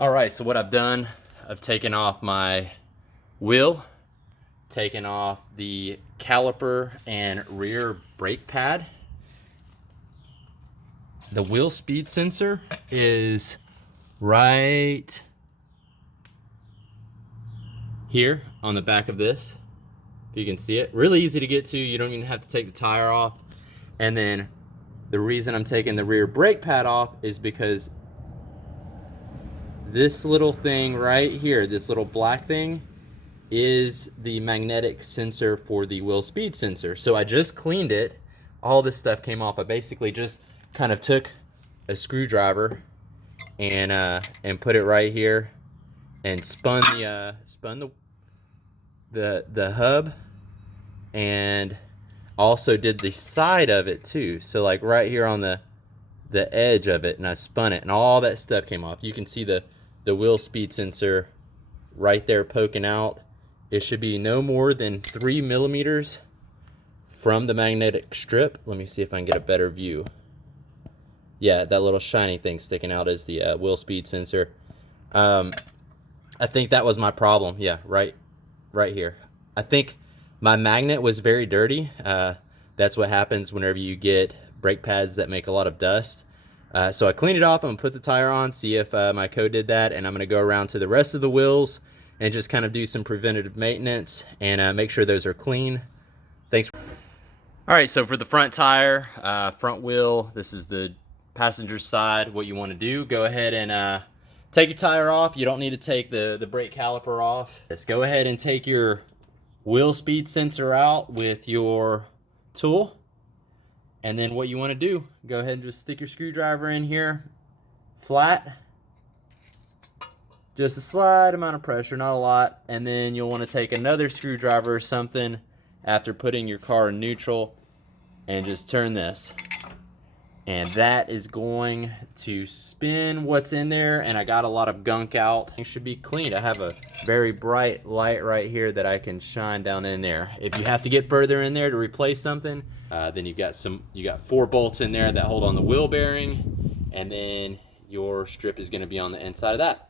All right, so what I've done, I've taken off my wheel, taken off the caliper and rear brake pad. The wheel speed sensor is right here on the back of this, if you can see it. Really easy to get to, you don't even have to take the tire off. And then the reason I'm taking the rear brake pad off is because this little thing right here, this little black thing, is the magnetic sensor for the wheel speed sensor. So I just cleaned it. All this stuff came off. I basically just kind of took a screwdriver and put it right here and spun the hub, and also did the side of it too. So like right here on the edge of it, and I spun it, and all that stuff came off. You can see the wheel speed sensor right there poking out. It should be no more than 3 millimeters from the magnetic strip. Let me see if I can get a better view. Yeah, that little shiny thing sticking out is the wheel speed sensor. I think that was my problem. Yeah, right here. I think my magnet was very dirty. That's what happens whenever you get brake pads that make a lot of dust. So I cleaned it off. I'm gonna put the tire on, see if my code did that, and I'm gonna go around to the rest of the wheels and just kind of do some preventative maintenance and make sure those are clean. Thanks. All right, so for the front tire, front wheel, this is the passenger side. What you want to do, go ahead and take your tire off. You don't need to take the brake caliper off. Just go ahead and take your wheel speed sensor out with your tool. And then what you want to do, go ahead and just stick your screwdriver in here, flat. Just a slight amount of pressure, not a lot. And then you'll want to take another screwdriver or something after putting your car in neutral and just turn this. And that is going to spin what's in there, and I got a lot of gunk out. It should be cleaned. I have a very bright light right here that I can shine down in there. If you have to get further in there to replace something, then you got 4 bolts in there that hold on the wheel bearing, and then your strip is going to be on the inside of that.